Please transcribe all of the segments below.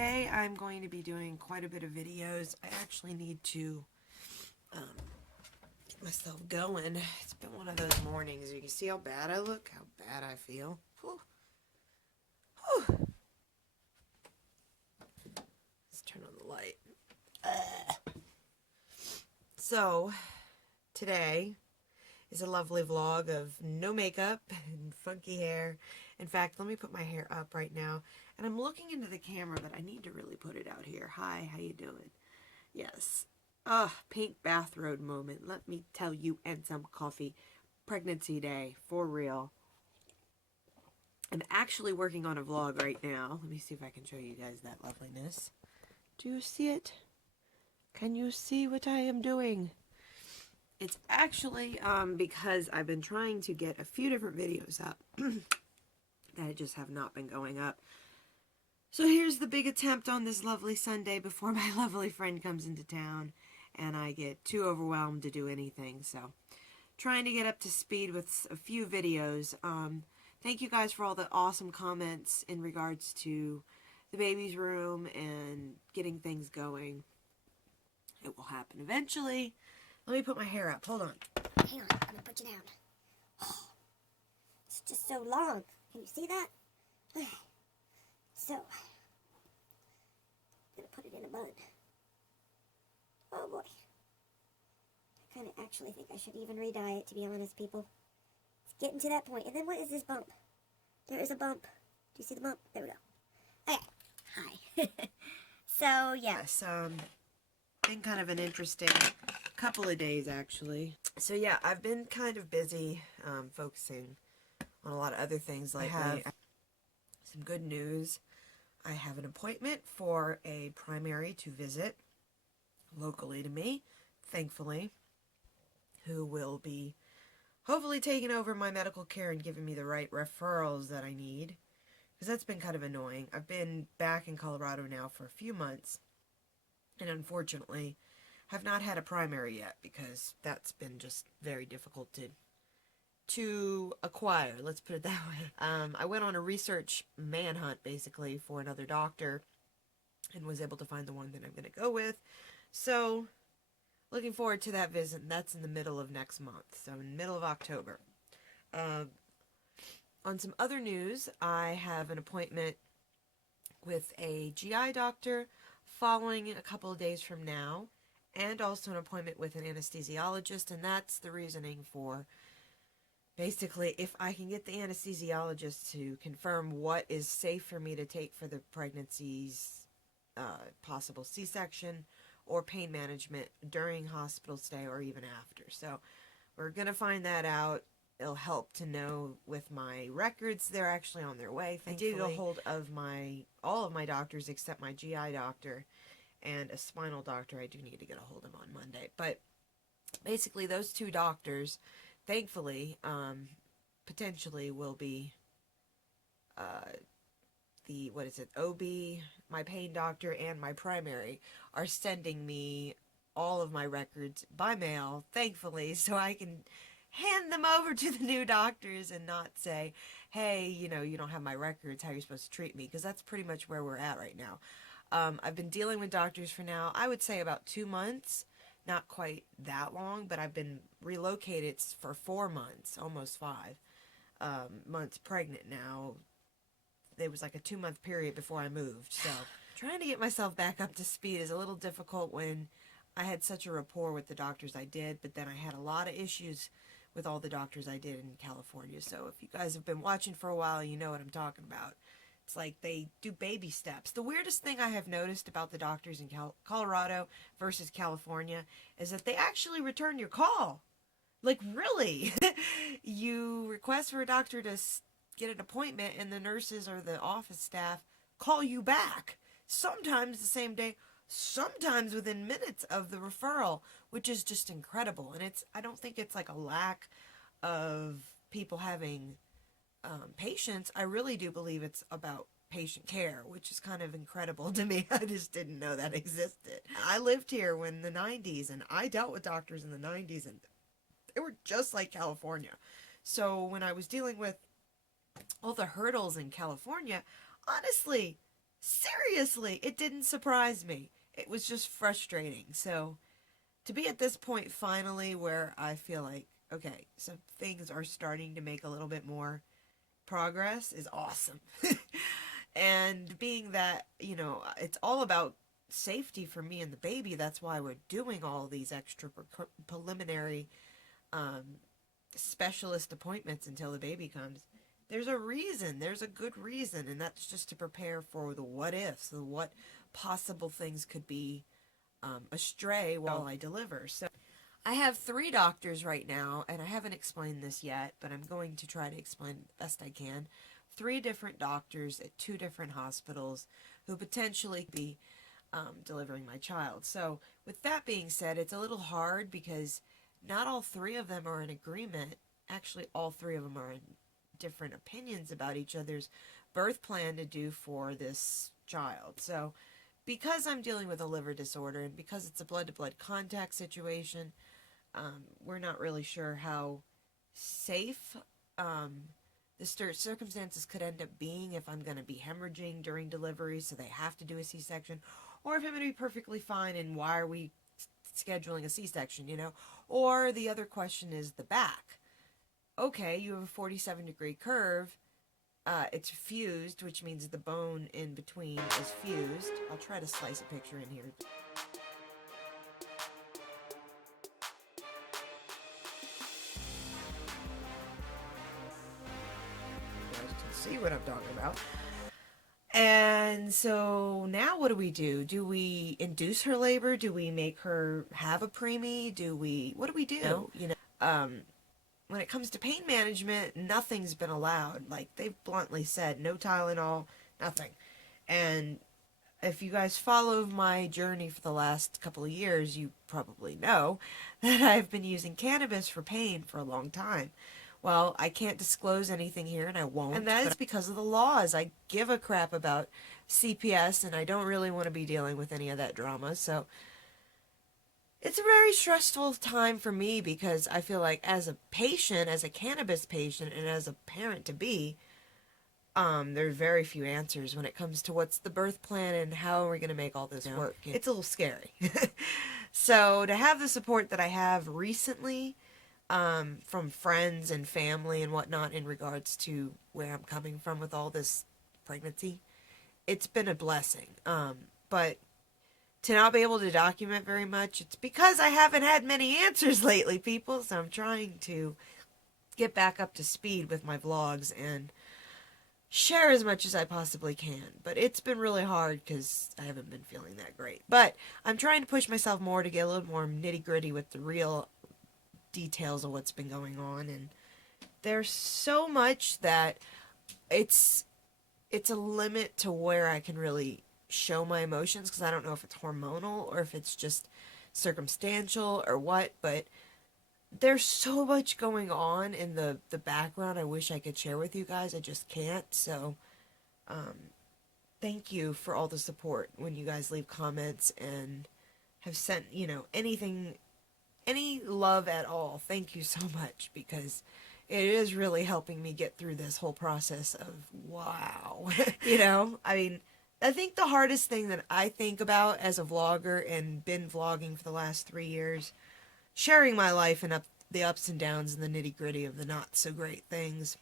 today I'm going to be doing quite a bit of videos. I actually need to get myself going. It's been one of those mornings. You can see how bad I look, how bad I feel. Whew. Whew. Let's turn on the light. So, today is a lovely vlog of no makeup and funky hair. In fact, let me put my hair up right now. And I'm looking into the camera, but I need to really put it out here. Hi, how you doing? Yes. Pink bathrobe moment. Let me tell you, and some coffee. Pregnancy day, for real. I'm actually working on a vlog right now. Let me see if I can show you guys that loveliness. Do you see it? Can you see what I am doing? It's actually because I've been trying to get a few different videos up that just have not been going up. So here's the big attempt on this lovely Sunday before my lovely friend comes into town and I get too overwhelmed to do anything. So trying to get up to speed with a few videos. Thank you guys for all the awesome comments in regards to the baby's room and getting things going. It will happen eventually. Let me put my hair up. Hold on. Hang on, I'm gonna put you down. Oh, it's just so long. Can you see that? Okay. So, I'm gonna put it in a bun. Oh boy. I kind of actually think I should even re-dye it, to be honest, people. It's getting to that point. And then what is this bump? There is a bump. Do you see the bump? There we go. Okay. Hi. So, yeah. Yes, been kind of an interesting couple of days, actually. So yeah, I've been kind of busy focusing on a lot of other things lately. I have some good news. I have an appointment for a primary to visit locally to me, thankfully, who will be hopefully taking over my medical care and giving me the right referrals that I need, because that's been kind of annoying. I've been back in Colorado now for a few months, and unfortunately have not had a primary yet because that's been just very difficult to acquire, let's put it that way. I went on a research manhunt basically for another doctor and was able to find the one that I'm going to go with. So looking forward to that visit, and that's in the middle of next month, so in the middle of October. On some other news, I have an appointment with a GI doctor following a couple of days from now, and also an appointment with an anesthesiologist, and that's the reasoning for basically if I can get the anesthesiologist to confirm what is safe for me to take for the pregnancy's possible C-section or pain management during hospital stay or even after. So we're going to find that out. It'll help to know with my records. They're actually on their way, thankfully. I did get a hold of all of my doctors except my GI doctor and a spinal doctor. I do need to get a hold of on Monday. But basically those two doctors, thankfully, potentially will be OB, my pain doctor, and my primary are sending me all of my records by mail, thankfully, so I can hand them over to the new doctors and not say, hey, you don't have my records, how are you supposed to treat me? Because that's pretty much where we're at right now. I've been dealing with doctors for now, I would say about 2 months, not quite that long, but I've been relocated for 4 months, almost 5 months pregnant now. There was like a 2-month period before I moved, so trying to get myself back up to speed is a little difficult when I had such a rapport with the doctors I did, but then I had a lot of issues with all the doctors I did in California. So if you guys have been watching for a while, you know what I'm talking about. It's like they do baby steps. The weirdest thing I have noticed about the doctors in Colorado versus California is that they actually return your call. Like, really? You request for a doctor to get an appointment and the nurses or the office staff call you back. Sometimes the same day, sometimes within minutes of the referral, which is just incredible. And I don't think it's like a lack of people having patients. I really do believe it's about patient care, which is kind of incredible to me. I just didn't know that existed. I lived here in the 90s, and I dealt with doctors in the 90s, and they were just like California. So when I was dealing with all the hurdles in California, honestly, Seriously, it didn't surprise me. It was just frustrating. So to be at this point finally where I feel like, okay, so things are starting to make a little bit more progress is awesome. And being that, you know, it's all about safety for me and the baby, that's why we're doing all these extra preliminary um, specialist appointments until the baby comes. There's a reason, there's a good reason, and that's just to prepare for the what ifs, the what possible things could be astray while I deliver. So I have 3 doctors right now, and I haven't explained this yet, but I'm going to try to explain it the best I can. 3 different doctors at 2 different hospitals who potentially be delivering my child. So with that being said, it's a little hard because not all 3 of them are in agreement. Actually, all 3 of them are in different opinions about each other's birth plan to do for this child. So because I'm dealing with a liver disorder and because it's a blood-to-blood contact situation, we're not really sure how safe the circumstances could end up being, if I'm going to be hemorrhaging during delivery, so they have to do a C-section, or if I'm going to be perfectly fine, and why are we scheduling a C-section, you know? Or the other question is the back. Okay, you have a 47-degree curve. It's fused, which means the bone in between is fused. I'll try to slice a picture in here. You guys can see what I'm talking about. And so now what do? Do we induce her labor? Do we make her have a preemie? What do we do? You know, when it comes to pain management, nothing's been allowed. Like, they've bluntly said, no Tylenol, nothing. And if you guys follow my journey for the last couple of years, you probably know that I've been using cannabis for pain for a long time. Well, I can't disclose anything here, and I won't. And that is because of the laws. I give a crap about CPS, and I don't really want to be dealing with any of that drama. So it's a very stressful time for me because I feel like as a patient, as a cannabis patient, and as a parent-to-be, there are very few answers when it comes to what's the birth plan and how are we going to make all this work. It's a little scary. So to have the support that I have recently, from friends and family and whatnot in regards to where I'm coming from with all this pregnancy, it's been a blessing. But to not be able to document very much, it's because I haven't had many answers lately, people. So I'm trying to get back up to speed with my vlogs and share as much as I possibly can. But it's been really hard because I haven't been feeling that great. But I'm trying to push myself more to get a little more nitty-gritty with the real details of what's been going on. And there's so much that it's a limit to where I can really show my emotions, because I don't know if it's hormonal or if it's just circumstantial or what, but there's so much going on in the background I wish I could share with you guys. I just can't. So thank you for all the support when you guys leave comments and have sent, you know, anything, any love at all. Thank you so much, because it is really helping me get through this whole process of wow. You know, I mean, I think the hardest thing that I think about as a vlogger, and been vlogging for the last 3 years, sharing my life and the ups and downs and the nitty gritty of the not so great things,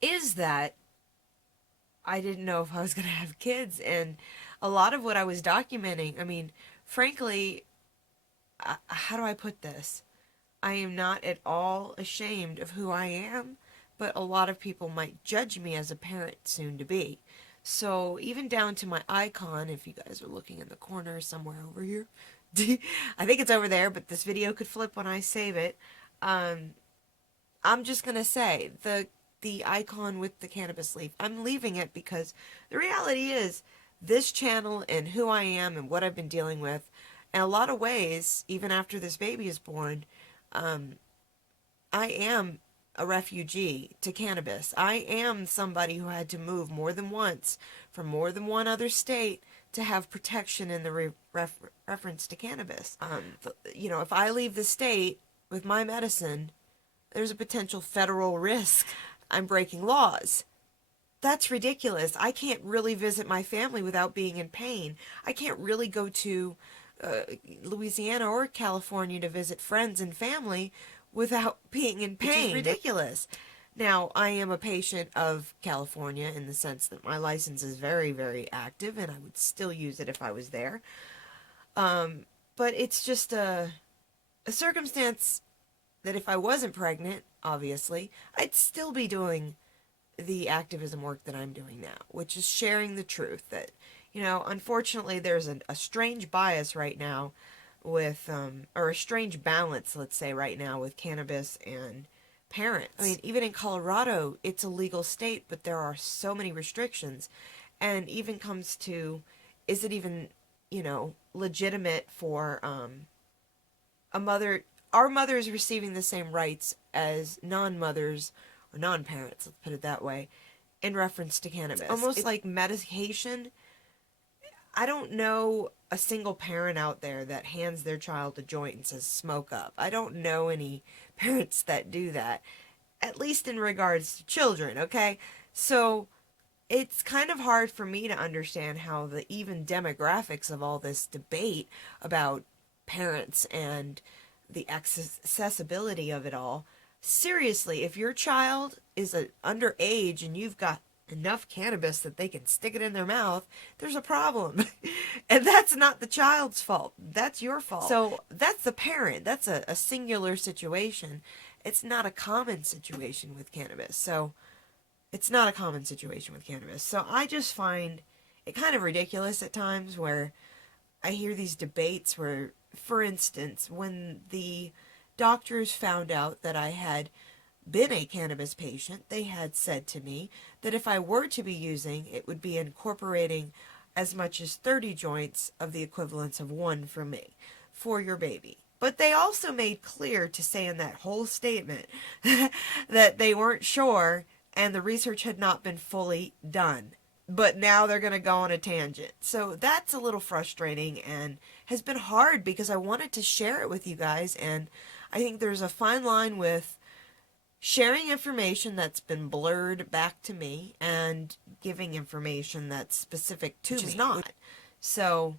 is that I didn't know if I was going to have kids. And a lot of what I was documenting, I mean, frankly, how do I put this? I am not at all ashamed of who I am, but a lot of people might judge me as a parent soon to be. So even down to my icon, if you guys are looking in the corner somewhere over here, I think it's over there, but this video could flip when I save it. I'm just going to say, the icon with the cannabis leaf, I'm leaving it because the reality is this channel and who I am and what I've been dealing with, in a lot of ways, even after this baby is born, I am a refugee to cannabis. I am somebody who had to move more than once from more than one other state to have protection in the reference to cannabis. You know, if I leave the state with my medicine, there's a potential federal risk. I'm breaking laws. that's ridiculous. I can't really visit my family without being in pain. I can't really go to uh, Louisiana or California to visit friends and family without being in pain. Which is ridiculous. Now, I am a patient of California in the sense that my license is very, very active, and I would still use it if I was there. But it's just a circumstance that if I wasn't pregnant, obviously, I'd still be doing the activism work that I'm doing now, which is sharing the truth that, unfortunately there's a strange bias right now with, or a strange balance, let's say right now with cannabis and parents. I mean, even in Colorado, it's a legal state, but there are so many restrictions, and even comes to, is it even, legitimate for, a mother, our mothers receiving the same rights as non-mothers or non-parents, let's put it that way, in reference to cannabis. It's almost like medication. I don't know a single parent out there that hands their child a joint and says, smoke up. I don't know any parents that do that, at least in regards to children, okay? So it's kind of hard for me to understand how the even demographics of all this debate about parents and the accessibility of it all. Seriously, if your child is underage and you've got enough cannabis that they can stick it in their mouth, there's a problem. And that's not the child's fault. That's your fault. So that's the parent. That's a singular situation. It's not a common situation with cannabis. So I just find it kind of ridiculous at times where I hear these debates where, for instance, when the doctors found out that I had been a cannabis patient, they had said to me that if I were to be using, it would be incorporating as much as 30 joints of the equivalence of one for me, for your baby. But they also made clear to say in that whole statement that they weren't sure and the research had not been fully done. But now they're going to go on a tangent. So that's a little frustrating and has been hard because I wanted to share it with you guys. And I think there's a fine line with sharing information that's been blurred back to me and giving information that's specific to me. Which is not. So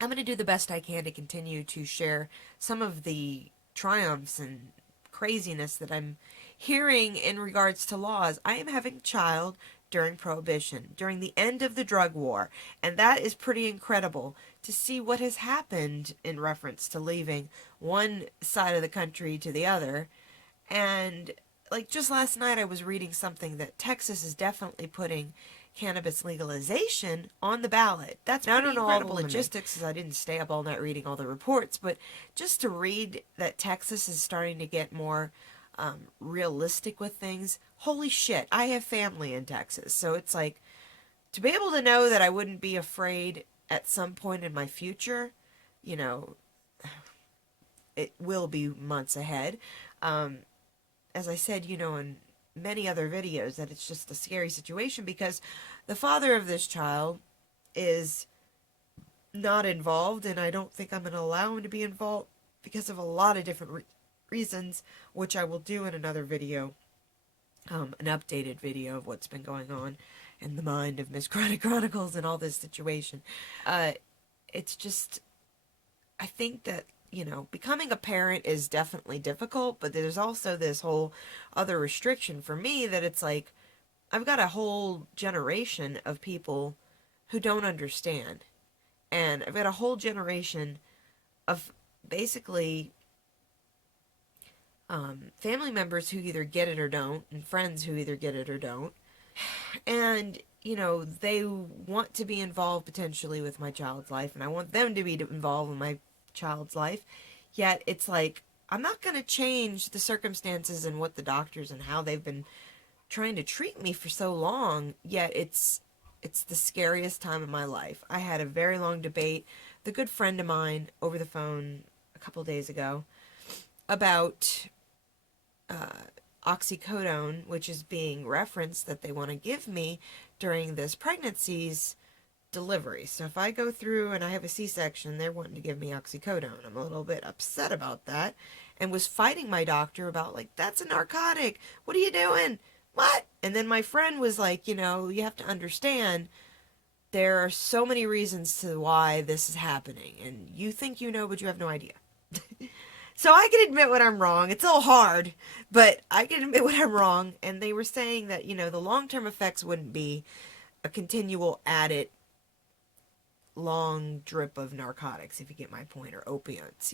I'm going to do the best I can to continue to share some of the triumphs and craziness that I'm hearing in regards to laws. I am having a child during Prohibition, during the end of the drug war, and that is pretty incredible to see what has happened in reference to leaving one side of the country to the other. And like just last night I was reading something that Texas is definitely putting cannabis legalization on the ballot. That's now, I don't know all the logistics because I didn't stay up all night reading all the reports, but just to read that Texas is starting to get more realistic with things. Holy shit, I have family in Texas, so it's like to be able to know that I wouldn't be afraid at some point in my future, it will be months ahead. As I said, in many other videos, that it's just a scary situation because the father of this child is not involved, and I don't think I'm going to allow him to be involved because of a lot of different reasons, which I will do in another video, an updated video of what's been going on in the mind of Miss Chronic Chronicles and all this situation. It's just, I think that, becoming a parent is definitely difficult, but there's also this whole other restriction for me that it's like, I've got a whole generation of people who don't understand. And I've got a whole generation of basically family members who either get it or don't, and friends who either get it or don't. And, they want to be involved potentially with my child's life, and I want them to be involved in my child's life. Yet it's like, I'm not going to change the circumstances and what the doctors and how they've been trying to treat me for so long. Yet it's the scariest time of my life. I had a very long debate with a good friend of mine over the phone a couple days ago about oxycodone, which is being referenced that they want to give me during this pregnancy's delivery. So if I go through and I have a C-section, they're wanting to give me oxycodone. I'm a little bit upset about that and was fighting my doctor about, like, that's a narcotic. What are you doing? what? And then my friend was like, you have to understand there are so many reasons to why this is happening. And you think you know, but you have no idea. So I can admit when I'm wrong. It's a little hard, but I can admit when I'm wrong. And they were saying that, the long-term effects wouldn't be a continual added long drip of narcotics, if you get my point, or opiates,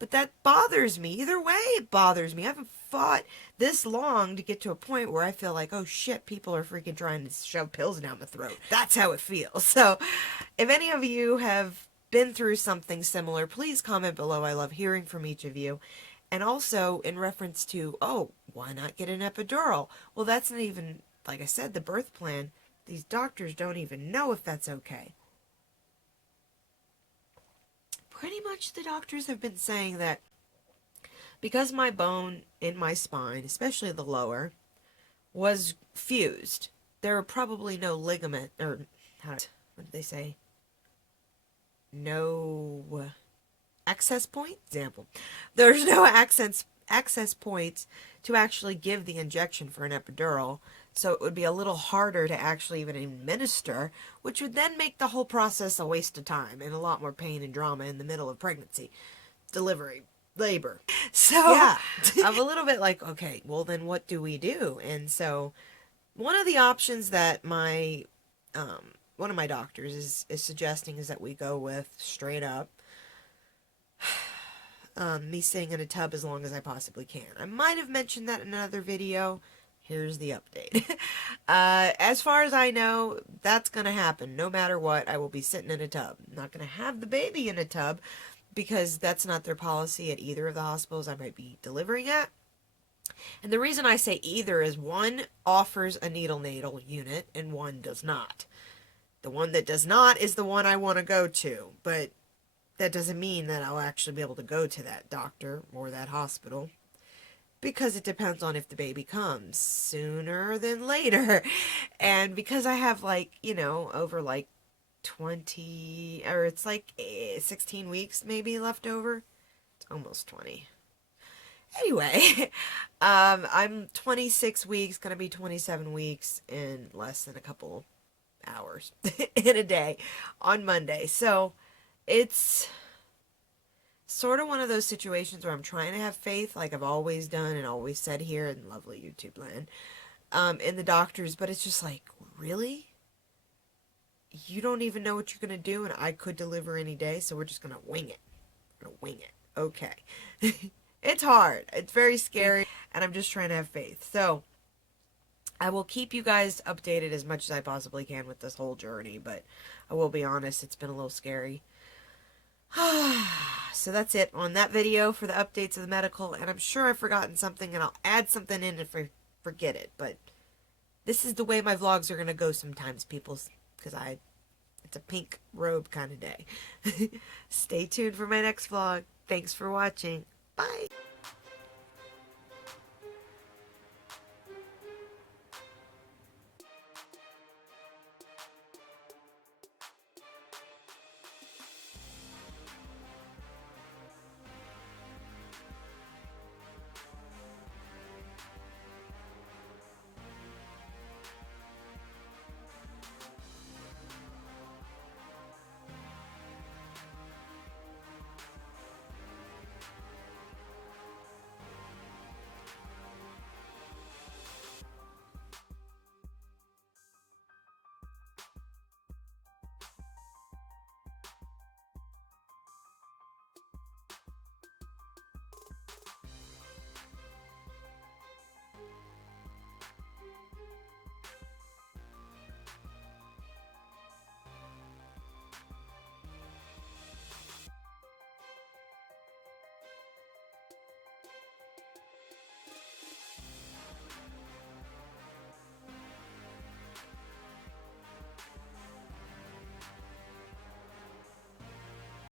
But that bothers me. Either way, it bothers me. I haven't fought this long to get to a point where I feel like, oh shit, people are freaking trying to shove pills down my throat. That's how it feels. So if any of you have been through something similar, please comment below. I love hearing from each of you. And also in reference to, oh, why not get an epidural? Well, that's not even, like I said, the birth plan. These doctors don't even know if that's okay. Pretty much the doctors have been saying that because my bone in my spine, especially the lower, was fused, there are probably no ligament, or what did they say? No access point? Example. There's no access points to actually give the injection for an epidural, so it would be a little harder to actually even administer, which would then make the whole process a waste of time and a lot more pain and drama in the middle of pregnancy, delivery, labor. So yeah, I'm a little bit like, okay, well then what do we do? And so one of the options that my one of my doctors is suggesting is that we go with straight up me sitting in a tub as long as I possibly can. I might have mentioned that in another video. Here's the update. As far as I know, that's going to happen. No matter what, I will be sitting in a tub. I'm not going to have the baby in a tub because that's not their policy at either of the hospitals I might be delivering at. And the reason I say either is one offers a needle unit and one does not. The one that does not is the one I want to go to, but that doesn't mean that I'll actually be able to go to that doctor or that hospital, because it depends on if the baby comes sooner than later. And because I have over 20, or it's 16 weeks maybe left over. It's almost 20. Anyway, I'm 26 weeks, gonna be 27 weeks in less than a couple hours in a day on Monday. So it's sort of one of those situations where I'm trying to have faith, like I've always done and always said here in lovely YouTube land, in the doctors, but it's just like, really? You don't even know what you're going to do, and I could deliver any day, so we're just going to wing it. We're going to wing it. Okay. It's hard. It's very scary, and I'm just trying to have faith. So I will keep you guys updated as much as I possibly can with this whole journey, but I will be honest, it's been a little scary. So that's it on that video for the updates of the medical, and I'm sure I've forgotten something, and I'll add something in if I forget it, but this is the way my vlogs are going to go sometimes, people, because it's a pink robe kind of day. Stay tuned for my next vlog. Thanks for watching. Bye!